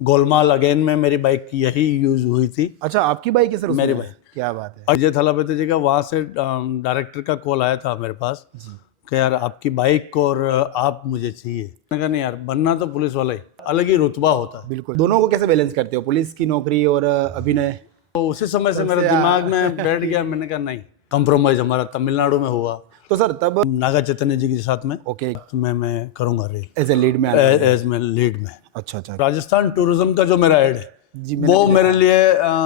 Golmaal again में मेरी bike यही यूज हुई थी। अच्छा, आपकी बाइक है सर? मेरी उसमें? बाइक। क्या बात है। अजय थलापति जी का वहाँ से डायरेक्टर का कॉल आया था मेरे पास जी। कि यार आपकी बाइक और आप मुझे चाहिए। मैंने कहा नहीं यार, बनना तो पुलिस वाला ही, अलग ही रुतबा होता है। बिल्कुल। दोनों को कैसे बैलेंस करते हो, पुलिस की नौकरी और अभिनय? तो उसी समय से मेरे दिमाग में बैठ गया, मैंने कहा नहीं, कंप्रोमाइज हमारा तमिलनाडु में हुआ। तो सर तब नागा चैतन्य जी के साथ में ओके मैं करूंगा रील एज ए लीड में एज मैं लीड में। अच्छा अच्छा राजस्थान टूरिज्म का जो मेरा ऐड है जी, वो मेरे लिए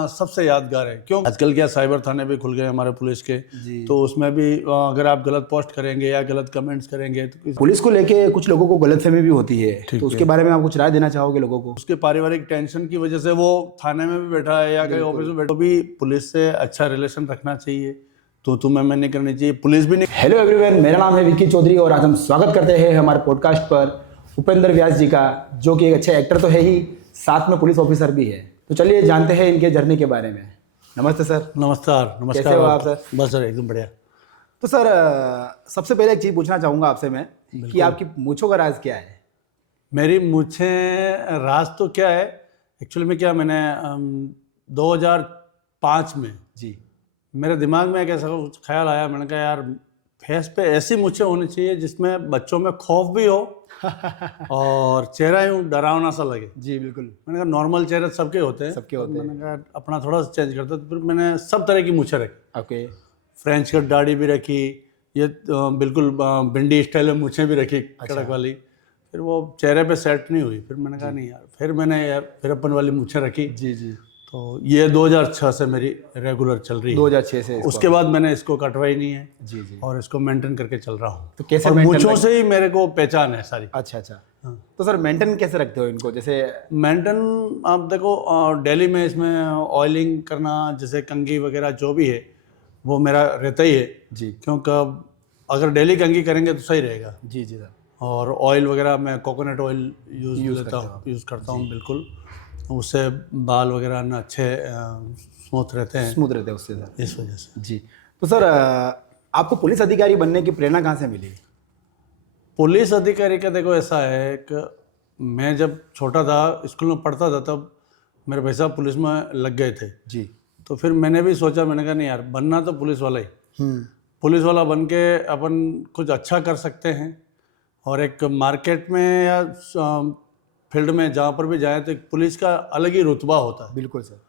सबसे यादगार है। क्यों? आजकल क्या साइबर थाने भी खुल गए हमारे पुलिस के, तो उसमें भी अगर आप गलत पोस्ट करेंगे या गलत कमेंट्स करेंगे तो पुलिस को लेके कुछ लोगों को गलतफहमी भी होती है, तो उसके बारे में आप कुछ राय देना चाहोगे लोगों को? उसके पारिवारिक टेंशन की वजह से वो थाने में भी बैठा है या कहीं ऑफिस में बैठा, तो भी पुलिस से अच्छा रिलेशन रखना चाहिए, तो तुम्हें मैं नहीं करनी चाहिए, पुलिस भी नहीं। हेलो एवरीवन, मेरा नाम है विक्की चौधरी और आज हम स्वागत करते हैं हमारे पॉडकास्ट पर उपेंद्र व्यास जी का, जो कि एक अच्छे एक्टर तो है ही, साथ में पुलिस ऑफिसर भी है। तो चलिए जानते हैं इनके जर्नी के बारे में। नमस्ते सर। नमस्कार। कैसे हो आप सर? बस सर एकदम बढ़िया। तो सर सबसे पहले एक चीज़ पूछना चाहूँगा आपसे मैं कि आपकी मूंछों का राज क्या है? मेरी मूछें राज तो क्या है, एक्चुअली में क्या, मैंने 2005 में जी मेरे दिमाग में एक ऐसा ख्याल आया, मैंने कहा यार फेस पे ऐसी मूछें होनी चाहिए जिसमें बच्चों में खौफ भी हो और चेहरा यूँ डरावना सा लगे। जी बिल्कुल। मैंने कहा नॉर्मल चेहरे सबके होते हैं, सबके होते हैं। मैंने कहा अपना थोड़ा सा चेंज करता, तो फिर मैंने सब तरह की मूछें रखी। ओके। फ्रेंच कट दाढ़ी भी रखी, ये बिल्कुल भिंडी स्टाइल में मूछें भी रखी, कड़क वाली। फिर वो चेहरे पे सेट नहीं हुई, फिर मैंने कहा नहीं यार, फिर मैंने फिर अपन वाली मूछें रखी। जी जी। तो ये 2006 से मेरी रेगुलर चल रही है। 2006 से उसके बाद मैंने इसको कटवाई नहीं है जी जी। और इसको मेंटेन करके चल रहा हूँ। तो कैसे और maintain मूंछों से ही मेरे को पहचान है सारी। अच्छा अच्छा। तो सर मेंटेन कैसे रखते हो इनको? जैसे मेंटेन आप देखो, डेली में इसमें ऑयलिंग करना, जैसे कंघी वगैरह जो भी है वो मेरा रहता ही है जी। क्योंकि अगर डेली कंघी करेंगे तो सही रहेगा। जी जी सर। और ऑयल वगैरह मैं कोकोनट ऑयल यूज़ करता हूँ बिल्कुल, उससे बाल वगैरह ना अच्छे स्मूथ रहते हैं उससे सर, इस वजह से। जी। तो सर आपको पुलिस अधिकारी बनने की प्रेरणा कहाँ से मिली? पुलिस अधिकारी का देखो ऐसा है कि मैं जब छोटा था, स्कूल में पढ़ता था, तब मेरे भाई साहब पुलिस में लग गए थे जी। तो फिर मैंने भी सोचा, मैंने कहा नहीं यार, बनना तो पुलिस वाला ही, पुलिस वाला बन के अपन कुछ अच्छा कर सकते हैं। और एक मार्केट में या फील्ड में जहाँ पर भी जाएं तो एक पुलिस का अलग ही रुतबा होता है। बिल्कुल सर।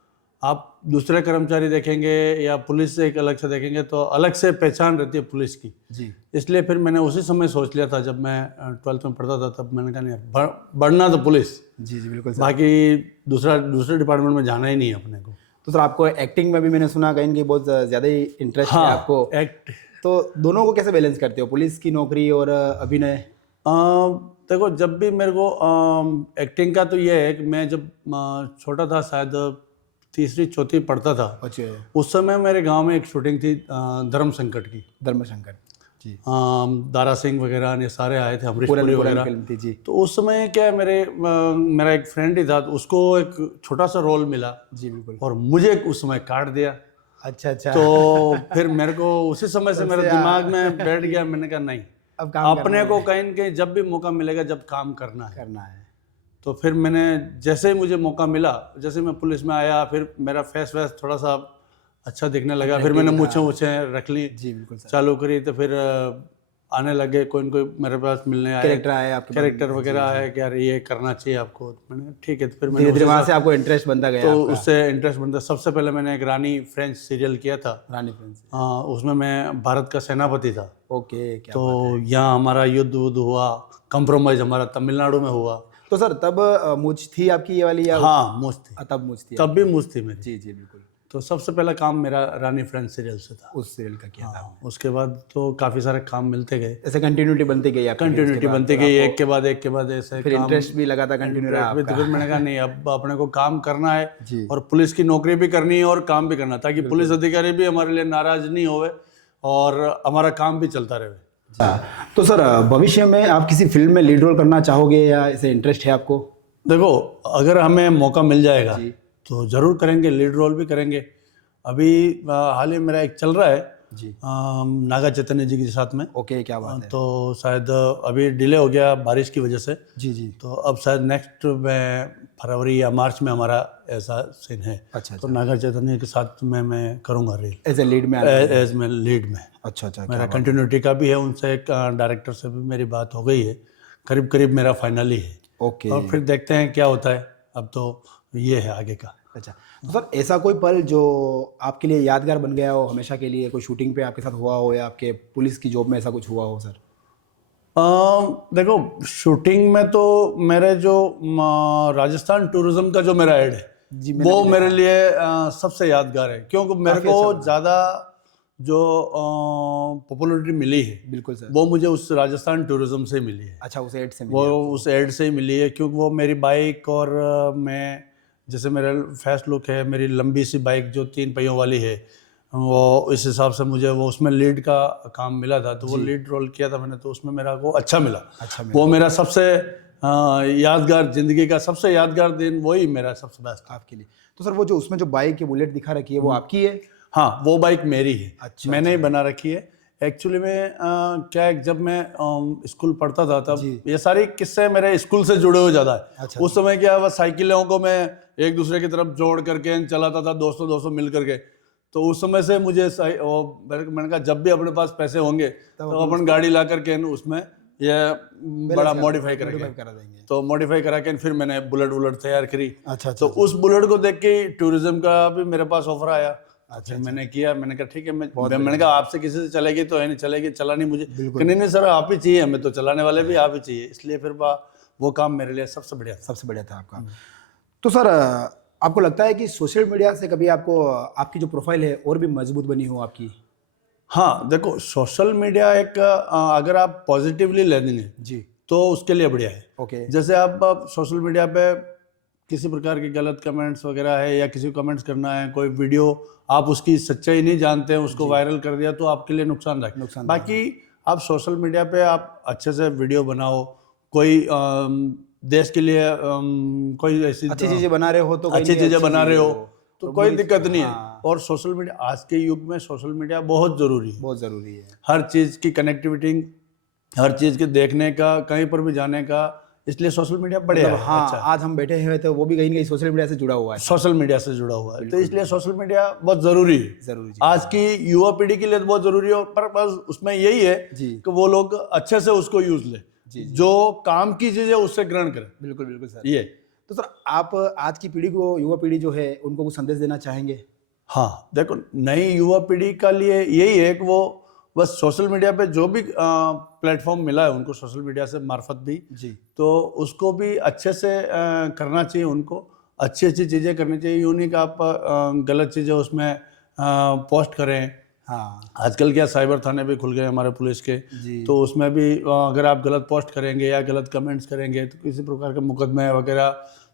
आप दूसरे कर्मचारी देखेंगे या पुलिस से एक अलग से देखेंगे तो अलग से पहचान रहती है पुलिस की। जी। इसलिए फिर मैंने उसी समय सोच लिया था, जब मैं 12th में पढ़ता था, तब मैंने कहा नहीं, बढ़ना तो पुलिस। जी जी बिल्कुल सर। बाकी दूसरे डिपार्टमेंट में जाना ही नहीं है अपने को। तो सर आपको एक्टिंग में भी मैंने सुना कहीं कि बहुत ज़्यादा ही इंटरेस्ट है आपको। एक्ट। तो दोनों को कैसे बैलेंस करते हो, पुलिस की नौकरी और अभिनय? देखो, जब भी मेरे को एक्टिंग का तो ये है कि मैं जब छोटा था, शायद तीसरी चौथी पढ़ता था, अच्छा, उस समय मेरे गांव में एक शूटिंग थी धर्म संकट की। धर्म संकट जी। दारा सिंह वगैरह ने सारे आए थे, अमरीश पुरी वगैरह फिल्म थी जी। तो उस समय क्या है, मेरा एक फ्रेंड ही था, तो उसको एक छोटा सा रोल मिला जी बिल्कुल। और मुझे उस समय काट दिया। अच्छा अच्छा। तो फिर मेरे को उसी समय से मेरे दिमाग में बैठ गया, मैंने कहा नहीं, अब काम अपने को कहीं न कहीं जब भी मौका मिलेगा, जब काम करना है। तो फिर मैंने जैसे ही मुझे मौका मिला, जैसे मैं पुलिस में आया, फिर मेरा फेस वैस थोड़ा सा अच्छा दिखने लगा, फिर मैंने मूछें रख ली, जी बिल्कुल सर। चालू करी, तो फिर आने लगे कोई न कोई मेरे पास मिलने आए, कैरेक्टर वगैरह आए कि यार ये करना चाहिए आपको। तो मैंने ठीक है, तो फिर मैंने वहाँ से आपको इंटरेस्ट बनता गया। तो उससे इंटरेस्ट बनता। सबसे पहले मैंने एक रानी फ्रेंच सीरियल किया था। रानी फ्रेंच। हाँ, उसमें मैं भारत का सेनापति था। ओके। क्या तो यहाँ हमारा युद्ध हुआ, कंप्रोमाइज हमारा तमिलनाडु में हुआ। तो सर तब मूछ थी आपकी ये वाली या? हाँ, मूछ थी। तब मूछ थी। तब भी मूछ थी मेरी। जी जी बिल्कुल। तो सबसे पहला काम मेरा रानी फ्रेंच सीरियल से था। उस सीरियल का किया था। उसके बाद तो काफ़ी सारे काम मिलते गए, ऐसे कंटिन्यूटी बनती गई, एक के बाद ऐसे फिर इंटरेस्ट भी लगा था कंटिन्यू रहा आपका। तो फिर मैंने कहा नहीं, अब अपने को काम करना है जी। और पुलिस की नौकरी भी करनी है और काम भी करना, ताकि पुलिस अधिकारी भी हमारे लिए नाराज नहीं होवे और हमारा काम भी चलता रहे। तो सर भविष्य में आप किसी फिल्म में लीड रोल करना चाहोगे या ऐसे इंटरेस्ट है आपको? देखो, अगर हमें मौका मिल जाएगा तो ज़रूर करेंगे, लीड रोल भी करेंगे। अभी हाल ही मेरा एक चल रहा है, जी। नागा चैतन्य जी के साथ में। ओके, क्या बात है। तो शायद अभी डिले हो गया बारिश की वजह से, जी जी। तो अब शायद नेक्स्ट में फरवरी या मार्च में हमारा ऐसा सीन है। अच्छा तो अच्छा, नागा चैतन्य के साथ में मैं करूँगा रील एज ए लीड में आना है। एज मैं लीड में। अच्छा अच्छा, मेरा क्या बात है। कंटिन्यूटी का भी है, उनसे एक डायरेक्टर से भी मेरी बात हो गई है, करीब करीब मेरा फाइनल ही है। ओके। और फिर देखते हैं क्या होता है, अब तो ये है आगे का। अच्छा, तो सर ऐसा कोई पल जो आपके लिए यादगार बन गया हो हमेशा के लिए, कोई शूटिंग पे आपके साथ हुआ हो या आपके पुलिस की जॉब में ऐसा कुछ हुआ हो सर? देखो, शूटिंग में तो मेरे जो राजस्थान टूरिज्म का जो मेरा ऐड है जी, मैंने वो भी मेरे देखा। लिए सबसे यादगार है, क्योंकि मेरे काफी को अच्छा बना। ज़्यादा जो पॉपुलैरिटी मिली है बिल्कुल सर। वो मुझे उस राजस्थान टूरिज्म से मिली है। अच्छा, उस एड से वो मिली आपको। उस ऐड से ही मिली है, क्योंकि वो मेरी बाइक और मैं, जैसे मेरा फास्ट लुक है, मेरी लंबी सी बाइक जो 3 पहियों वाली है, वो इस हिसाब से मुझे वो उसमें लीड का काम मिला था, तो वो लीड रोल किया था मैंने, तो उसमें मेरा को अच्छा मिला। अच्छा वो मेरा सबसे यादगार, जिंदगी का सबसे यादगार दिन वही मेरा सबसे बेस्ट था। आपके लिए। तो सर वो जो उसमें जो बाइक की बुलेट दिखा रखी है वो आपकी है? हाँ, वो बाइक मेरी है। अच्छा, मैंने ही बना रखी है। एक्चुअली में क्या है, जब मैं स्कूल पढ़ता था तब ये सारी किस्से मेरे स्कूल से जुड़े हुए ज़्यादा है। अच्छा, उस समय क्या हुआ, साइकिलों को मैं एक दूसरे की तरफ जोड़ करके चलाता था, दोस्तों दोस्तों मिल करके। तो उस समय से मुझे मैंने कहा जब भी अपने पास पैसे होंगे तो अपन गाड़ी ला करके उसमें ये बड़ा मॉडिफाई करा करेंगे। देंगे। तो मॉडिफाई करा के फिर मैंने बुलेट तैयार करी। अच्छा तो अच्छा, उस बुलेट को देख के टूरिज्म का भी मेरे पास ऑफर आया। अच्छा, मैंने किया, मैंने कहा ठीक है, मैंने कहा आपसे किसी से चलेगी तो है नहीं, चलेगी चलानी मुझे, नहीं नहीं सर आप ही चाहिए हमें, तो चलाने वाले भी आप ही चाहिए, इसलिए फिर वो काम मेरे लिए सबसे बढ़िया था। सबसे बढ़िया था आपका। तो सर आपको लगता है कि सोशल मीडिया से कभी आपको आपकी जो प्रोफाइल है और भी मजबूत बनी हो आपकी? हाँ देखो, सोशल मीडिया एक अगर आप पॉजिटिवली ले लेंगे जी। तो उसके लिए बढ़िया है। ओके। जैसे आप सोशल मीडिया पे किसी प्रकार के गलत कमेंट्स वगैरह है, या किसी को कमेंट्स करना है, कोई वीडियो आप उसकी सच्चाई नहीं जानते हैं, उसको वायरल कर दिया तो आपके लिए नुकसानदायक। बाकी आप सोशल मीडिया पे आप अच्छे से वीडियो बनाओ, कोई देश के लिए कोई ऐसी अच्छी चीजें बना रहे हो तो कहीं अच्छी नहीं चीज़ें बना रहे हो तो कोई दिक्कत नहीं है। हाँ। और सोशल मीडिया आज के युग में सोशल मीडिया बहुत ज़रूरी है। बहुत ज़रूरी है। हर चीज़ की कनेक्टिविटी, हर चीज़ के देखने का, कहीं पर भी जाने का, इसलिए सोशल मीडिया बढ़िया है। हाँ, अच्छा, आज हम बैठे हैं तो वो भी कहीं ना कहीं सोशल मीडिया से जुड़ा हुआ है। सोशल मीडिया से जुड़ा हुआ है, तो इसलिए सोशल मीडिया बहुत ज़रूरी है। जरूरी जी। आज की युवा पीढ़ी के लिए तो बहुत ज़रूरी है, पर बस उसमें यही है जी। कि वो लोग अच्छे से उसको यूज़ ले, जो काम की चीज़ है उससे ग्रहण करें। बिल्कुल बिल्कुल सर। ये तो सर आप आज की पीढ़ी को, युवा पीढ़ी जो है, उनको कुछ संदेश देना चाहेंगे? हाँ देखो, नई युवा पीढ़ी का लिए यही है कि वो बस सोशल मीडिया पे जो भी प्लेटफॉर्म मिला है उनको, सोशल मीडिया से मार्फत भी जी। तो उसको भी अच्छे से करना चाहिए, उनको अच्छी अच्छी चीज़ें करनी चाहिए। यूँ नहीं कि आप गलत चीज़ें उसमें पोस्ट करें। हाँ आजकल क्या साइबर थाने भी खुल गए हमारे पुलिस के, तो उसमें भी अगर आप गलत पोस्ट करेंगे या गलत कमेंट्स करेंगे तो किसी प्रकार के मुकदमे वगैरह,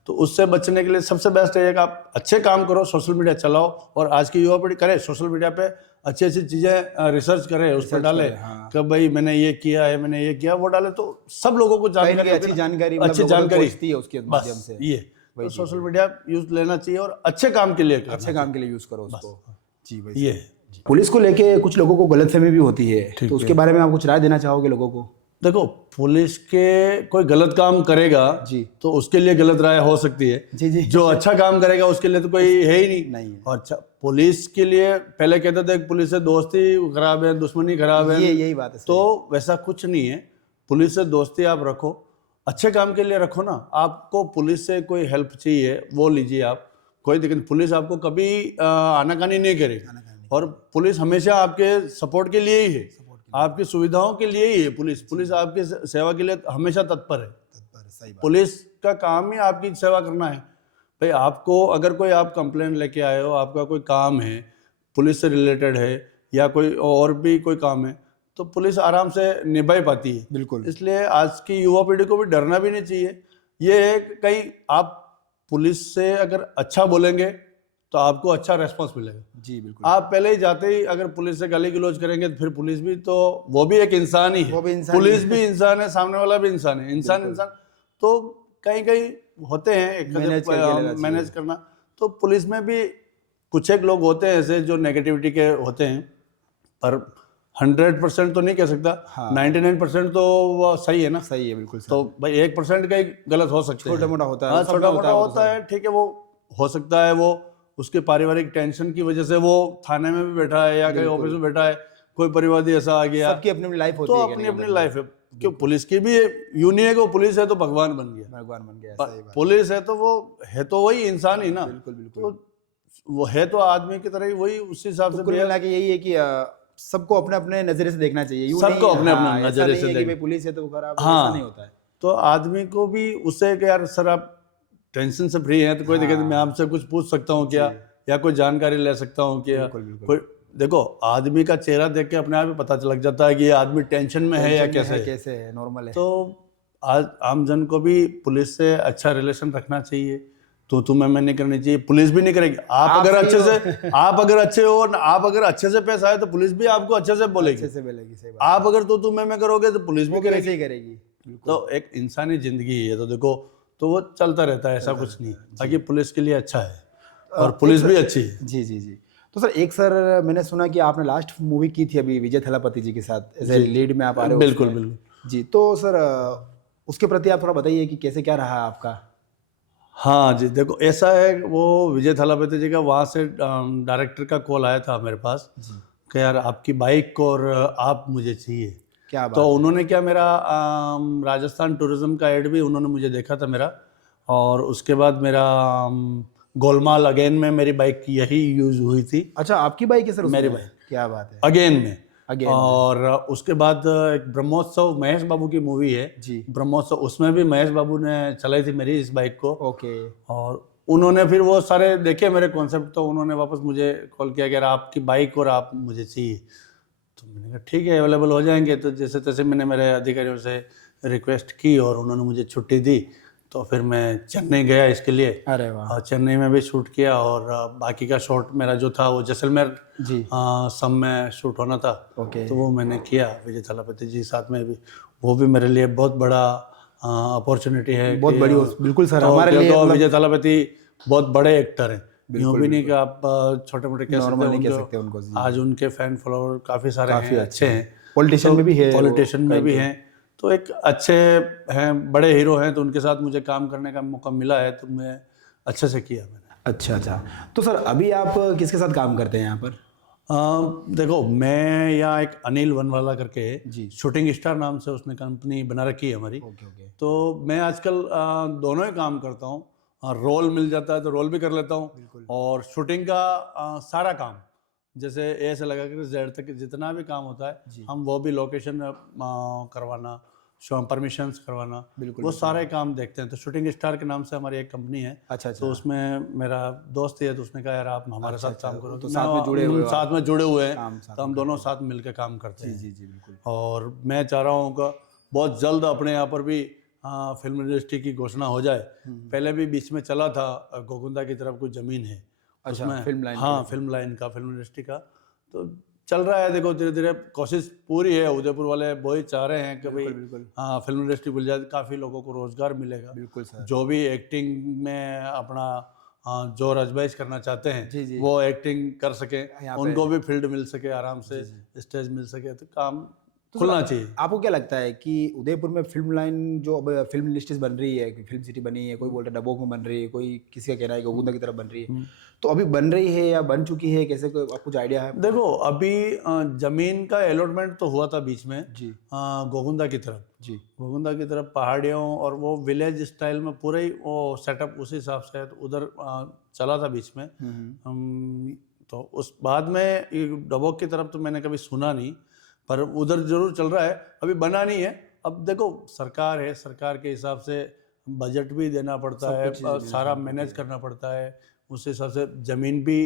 तो उससे बचने के लिए सबसे बेस्ट है कि आप अच्छे काम करो, सोशल मीडिया चलाओ, और आज की युवा पीढ़ी करे सोशल मीडिया पे अच्छी अच्छी चीज़ें रिसर्च करे, उस पर डाले कि भाई मैंने ये किया है, मैंने ये किया, वो डाले तो सब लोगों को जानकारी, अच्छी जानकारी, अच्छी जानकारी पहुंचती है उसके माध्यम से। ये तो सोशल मीडिया यूज लेना चाहिए और अच्छे काम के लिए करना अच्छे काम के लिए यूज करो उसको। जी भाई। ये पुलिस को लेके कुछ लोगों को गलतफहमी भी होती है, तो उसके बारे में आप कुछ राय देना चाहोगे लोगों को? देखो, पुलिस के कोई गलत काम करेगा जी तो उसके लिए गलत राय हो सकती है। जी जी। जो अच्छा काम करेगा उसके लिए तो कोई है ही नहीं है। और अच्छा, पुलिस के लिए पहले कहते थे पुलिस से दोस्ती खराब है, दुश्मनी खराब है, यही बात है। तो वैसा कुछ नहीं है। पुलिस से दोस्ती आप रखो, अच्छे काम के लिए रखो ना। आपको पुलिस से कोई हेल्प चाहिए वो लीजिए आप, कोई दिक्कत। पुलिस आपको कभी आनाकानी नहीं करेगी, और पुलिस हमेशा आपके सपोर्ट के लिए ही है, आपकी सुविधाओं के लिए ही है। पुलिस आपकी सेवा के लिए हमेशा तत्पर है। पुलिस का काम ही आपकी सेवा करना है। भाई आपको अगर कोई आप कंप्लेंट लेके आए हो, आपका कोई काम है पुलिस से रिलेटेड है या कोई और भी कोई काम है, तो पुलिस आराम से निभा पाती है। बिल्कुल। इसलिए आज की युवा पीढ़ी को भी डरना भी नहीं चाहिए। ये है कि कहीं आप पुलिस से अगर अच्छा बोलेंगे तो आपको अच्छा रेस्पॉन्स मिलेगा। जी बिल्कुल। आप पहले ही जाते ही अगर पुलिस से गाली गलौज करेंगे तो फिर पुलिस भी, तो वो भी एक इंसान ही है, वो भी इंसान पुलिस भी इंसान है, सामने वाला भी इंसान है, इंसान तो कहीं कहीं होते हैं मैनेज करना। तो पुलिस में भी कुछ एक लोग होते हैं ऐसे जो नेगेटिविटी के होते हैं, पर 100% तो नहीं कह सकता। 99% तो वो सही है ना। सही है, बिल्कुल सही। तो भाई 1% का ही गलत हो सकता है, छोटा मोटा होता है, हाँ सब में छोटा होता मोटा है, होता है, ठीक है। वो हो सकता है वो उसके पारिवारिक टेंशन की वजह से वो थाने में भी बैठा है या कहीं ऑफिस में बैठा है, कोई परिवादी ऐसा आ गया, सबकी अपनी अपनी लाइफ होती तो है, अपनी कहने का अपनी मतलब। लाइफ है। क्यों पुलिस की भी यूं नहीं है कि वो पुलिस है तो भगवान बन गया, भगवान बन गया, सही बात। पुलिस है तो वो है तो वही इंसान ही ना। बिल्कुल बिल्कुल। तो वो है तो आदमी की तरह ही, वही उसी हिसाब से कुल behave- मिला के यही है कि सबको अपने अपने नजरिए से देखना चाहिए, यूं सबको नहीं, अपने अपने हाँ, ऐसा नजरिए नहीं से है कि देख, भाई पुलिस है तो वो खराब है, हाँ ऐसा नहीं होता है। तो आदमी को भी उससे कि यार सर आप टेंशन से फ्री हैं तो कोई दिक्कत नहीं, मैं आपसे कुछ पूछ सकता हूँ क्या, या कोई जानकारी ले सकता हूँ क्या। बिल्कुल बिल्कुल। कोई देखो आदमी का चेहरा देख के अपने आप ही पता लग जाता है कि ये आदमी टेंशन में है या कैसे है। कैसे है, नॉर्मल है। तो आज आम जन को भी पुलिस से अच्छा रिलेशन रखना चाहिए, तो तुम्हें नहीं करनी चाहिए, पुलिस भी नहीं करेगी। आप अगर सही अच्छे हो। से आप अगर अच्छे हो, आप अगर अच्छे से पेश आए तो पुलिस भी आपको अच्छे से बोलेगी। अच्छे से बोलेगी, सही बात। आप अगर तो तुम्हें में करोगे तो पुलिस भी वो करेगी। कैसे ही करेगी, बिल्कुल। तो एक इंसानी जिंदगी है, तो देखो तो वो चलता रहता है, ऐसा कुछ नहीं। बाकी पुलिस के लिए अच्छा है और पुलिस भी अच्छी है। जी जी जी। तो सर एक सर मैंने सुना कि आपने लास्ट मूवी की थी अभी विजय थलापति जी के साथ, एज ए लीड में आप आ रहे हो बिल्कुल उसमें। बिल्कुल जी, तो सर उसके प्रति आप थोड़ा बताइए कि कैसे क्या रहा आपका। हाँ जी, देखो ऐसा है, वो विजय थालापति जी का वहाँ से डायरेक्टर का कॉल आया था मेरे पास कि यार आपकी बाइक और आप मुझे चाहिए। क्या बात तो उन्होंने क्या मेरा राजस्थान टूरिज्म का एड भी उन्होंने मुझे देखा था मेरा, और उसके बाद मेरा गोलमाल अगेन में मेरी बाइक यही यूज हुई थी, अच्छा, आपकी बाइक है सर उसमें? मेरी बाइक। क्या बात है। अगेन में। Again और उसके बाद एक ब्रह्मोत्सव महेश बाबू की मूवी है जी। ब्रह्मोत्सव, उसमें भी महेश बाबू ने चलाई थी मेरी इस बाइक को। ओके। और उन्होंने फिर वो सारे देखे मेरे कॉन्सेप्ट, तो उन्होंने वापस मुझे कॉल किया कि यार आपकी बाइक और आप मुझे चाहिए। तो मैंने कहा ठीक है अवेलेबल हो जाएंगे। तो जैसे तैसे मैंने मेरे अधिकारियों से रिक्वेस्ट की और उन्होंने मुझे छुट्टी दी, तो फिर मैं चेन्नई गया इसके लिए। अरे वाह। और चेन्नई में भी शूट किया, और बाकी का शॉट मेरा जो था वो जैसलमेर जी। सब में शूट होना था। ओके। तो वो मैंने किया विजय थालापति जी साथ में भी। वो भी मेरे लिए बहुत बड़ा अपॉर्चुनिटी है, बहुत बड़ी बिल्कुल सर, हमारे लिए तो विजय थालापति बहुत बड़े एक्टर हैं, यूँ भी नहीं कि आप छोटे मोटे कह सकते नहीं कह हैं सकते उनको। आज उनके फैन फॉलोअर काफ़ी सारे हैं, अच्छे हैं, पॉलिटिशियन में भी है, पॉलिटिशियन में भी हैं, तो एक अच्छे हैं, बड़े हीरो हैं, तो उनके साथ मुझे काम करने का मौका मिला है, तो मैं अच्छे से किया मैंने। अच्छा अच्छा। तो सर अभी आप किसके साथ काम करते हैं यहाँ पर? देखो मैं यहाँ एक अनिल वनवाला करके जी। शूटिंग स्टार नाम से उसने कंपनी बना रखी है हमारी। Okay okay. तो मैं आजकल दोनों ही काम करता हूँ, रोल मिल जाता है तो रोल भी कर लेता हूँ, और शूटिंग का सारा काम, जैसे ए से लगा कर जेड तक जितना भी काम होता है हम वो भी लोकेशन करवाना, परमिशंस करवाना, वो सारे काम देखते हैं। तो शूटिंग स्टार के नाम से हमारी एक कंपनी है। अच्छा तो उसमें मेरा दोस्त है, तो उसने कहा यार आप हमारे साथ काम करो, तो साथ में जुड़े हुए, साथ में जुड़े हुए हैं, काम साथ तो हम दोनों साथ मिलकर काम करते हैं। जी जी बिल्कुल। और मैं चाह रहा हूँ कि बहुत जल्द अपने यहाँ पर भी फिल्म इंडस्ट्री की घोषणा हो जाए। पहले भी बीच में चला था, गोकुंदा की तरफ कुछ जमीन है उसमें, फिल्म लाइन, हाँ फिल्म लाइन का, फिल्म इंडस्ट्री का, तो चल रहा है। देखो धीरे धीरे कोशिश पूरी है, उदयपुर वाले वही चाह रहे हैं कि भाई हाँ फिल्म इंडस्ट्री खुल जाए, काफ़ी लोगों को रोजगार मिलेगा। बिल्कुल सर। जो भी एक्टिंग में अपना जो आजमाइश करना चाहते हैं वो एक्टिंग कर सके, उनको भी फील्ड मिल सके, आराम से स्टेज मिल सके, तो काम खुलना चाहिए। आपको क्या लगता है कि उदयपुर में फिल्म लाइन जो अब फिल्म इंडस्ट्रीज बन रही है, फिल्म सिटी बनी है, कोई बोल रहा है डबोक में बन रही है, कोई किसी का कहना है गोकुंदा की तरफ बन रही है, तो अभी बन रही है या बन चुकी है, कैसे आपको कुछ आइडिया है? देखो अभी जमीन का अलॉटमेंट तो हुआ था बीच में जी। गोकुंदा की तरफ, जी गोकुंदा की तरफ पहाड़ियों और वो विलेज स्टाइल में पूरे ही वो सेटअप उसी हिसाब से है, तो उधर चला था बीच में। तो उस बाद में डबोक की तरफ तो मैंने कभी सुना नहीं, पर उधर जरूर चल रहा है, अभी बना नहीं है। अब देखो सरकार है, सरकार के हिसाब से बजट भी देना पड़ता है, सारा मैनेज करना पड़ता है, उस हिसाब से ज़मीन भी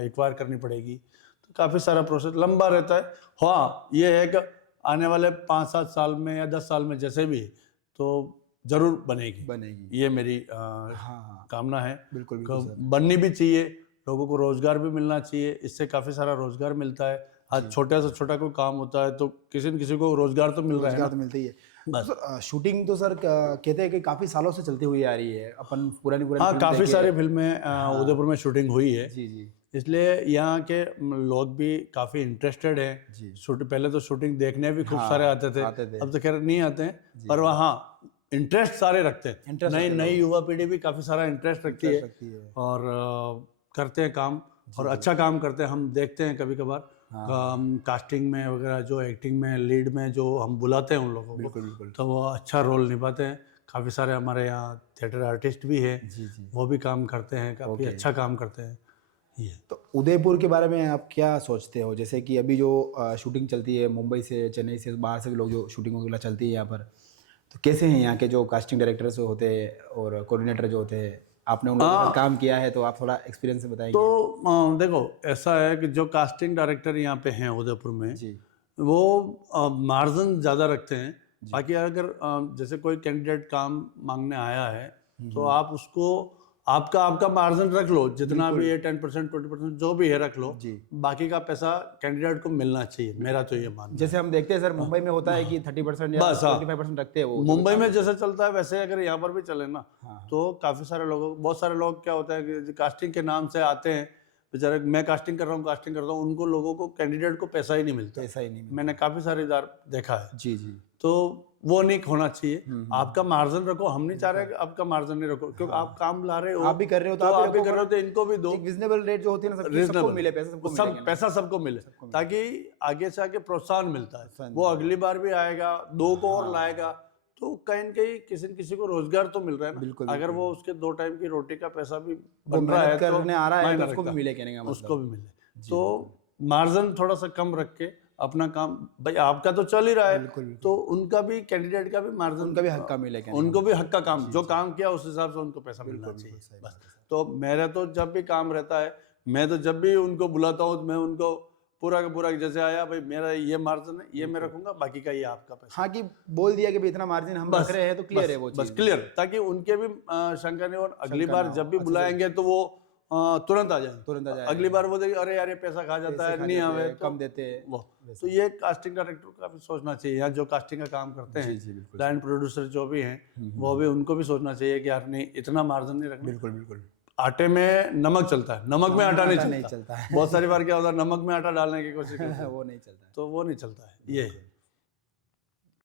एक्वायर करनी पड़ेगी, तो काफ़ी सारा प्रोसेस लंबा रहता है। हाँ ये है कि आने वाले 5-7 साल में या 10 साल में जैसे भी तो ज़रूर बनेगी, ये मेरी कामना है। बिल्कुल बननी भी चाहिए, लोगों को रोज़गार भी मिलना चाहिए, इससे काफ़ी सारा रोज़गार मिलता है। आज छोटा से छोटा कोई काम होता है तो किसी न किसी को रोजगार तो मिल रहा है, तो मिलता ही है बस। तो शूटिंग तो सर कहते हैं कि काफी सालों से चलती हुई आ रही है, अपन पुरानी हाँ काफी सारी फिल्में उदयपुर में शूटिंग हुई है। जी जी। इसलिए यहाँ के लोग भी काफ़ी इंटरेस्टेड जी। हैं। शूट पहले तो शूटिंग देखने भी खूब सारे आते थे, अब तो खैर नहीं आते हैं, पर वहाँ इंटरेस्ट सारे रखते हैं। नई नई युवा पीढ़ी भी काफ़ी सारा इंटरेस्ट रखती है और करते हैं काम, और अच्छा काम करते हैं। हम देखते हैं कभी कभार कास्टिंग में वगैरह, जो एक्टिंग में लीड में जो हम बुलाते हैं उन लोगों को, तो वो अच्छा रोल निभाते हैं। काफ़ी सारे हमारे यहाँ थिएटर आर्टिस्ट भी हैं, वो भी काम करते हैं, काफ़ी अच्छा काम करते हैं। ये तो उदयपुर के बारे में आप क्या सोचते हो? जैसे कि अभी जो शूटिंग चलती है मुंबई से, चेन्नई से, बाहर से भी लोग जो शूटिंग वगैरह चलती है यहाँ पर, तो कैसे हैं यहाँ के जो कास्टिंग डायरेक्टर्स होते हैं और कोऑर्डिनेटर जो होते हैं? आपने उन लोगों के साथ काम किया है तो आप थोड़ा एक्सपीरियंस से बताएंगे। तो देखो, ऐसा है कि जो कास्टिंग डायरेक्टर यहाँ पे हैं उदयपुर में, वो मार्जिन ज़्यादा रखते हैं। बाकी अगर जैसे कोई कैंडिडेट काम मांगने आया है तो आप उसको आपका मार्जिन रख लो, जितना भी है 10% 20% जो भी है रख लो, बाकी का पैसा कैंडिडेट को मिलना चाहिए, मेरा तो ये मानना है। जैसे हम देखते हैं सर, मुंबई में होता है कि 30% या 25% रखते हैं वो। मुंबई में जैसे चलता है वैसे अगर यहाँ पर भी चले ना, तो काफी सारे लोगों, बहुत सारे लोग क्या होता है कि कास्टिंग के नाम से आते हैं बेचारे, मैं कास्टिंग कर रहा हूँ, कास्टिंग करता हूँ, उनको लोगों को कैंडिडेट को पैसा ही नहीं मिलता। पैसा ही नहीं, मैंने काफी सारे बार देखा है। जी। तो वो नहीं होना चाहिए। आपका मार्जिन रखो, हम नहीं चाह रहे कि आपका मार्जिन नहीं रखो, क्योंकि आप काम ला रहे हो, आप भी कर रहे हो, तो आप भी कर रहे हो, तो इनको भी दो। रीजनेबल रेट जो होती है ना, सबको मिले, पैसा सबको मिले, ताकि आगे से आगे प्रोत्साहन मिलता है। वो अगली बार भी आएगा, 2 को और लाएगा, तो कहीं न कहीं किसी न किसी को रोजगार तो मिल रहा है ना। बिल्कुल, अगर वो उसके 2 टाइम की रोटी का पैसा भी बन रहा है, करने आ रहा है तो उसको भी मिले, कहने का मतलब उसको भी मिले। तो मार्जिन थोड़ा सा कम रख के अपना काम, भाई आपका तो चल ही रहा है, तो उनका भी, कैंडिडेट का भी मार्जिन, उनका भी हक का मिले, उनको भी हक का काम, जो काम किया उस हिसाब से उनको पैसा मिलना चाहिए बस। तो मेरा तो जब भी काम रहता है, मैं तो जब भी उनको बुलाता हूँ, मैं उनको पूरा का पूरा जैसे आया, भाई मेरा ये मार्जिन है, ये मैं रखूंगा, बाकी का ये आपका पैसा। हाँ, कि बोल दिया कि भाई इतना मार्जिन हम रख रहे हैं, तो क्लियर है वो चीज, बस क्लियर, ताकि उनके भी शंका नहीं, और अगली बार जब भी बुलाएंगे तो वो तुरंत आ जाए। अगली बार वो देखे, अरे यार ये पैसा खा जाता है, नहीं आवे तो कम देते वो। तो ये कास्टिंग डायरेक्टर को काफी सोचना चाहिए, यहाँ जो कास्टिंग का काम करते हैं, लाइन प्रोड्यूसर जो भी हैं, वो भी, उनको भी सोचना चाहिए कि यार नहीं, इतना मार्जिन नहीं रखना। बिल्कुल। आटे में नमक चलता है, नमक में आटा नहीं चलता है। बहुत सारी बार क्या होता है, नमक में आटा डालने की कोशिश करते हैं, वो नहीं चलता है, तो वो नहीं चलता है ये।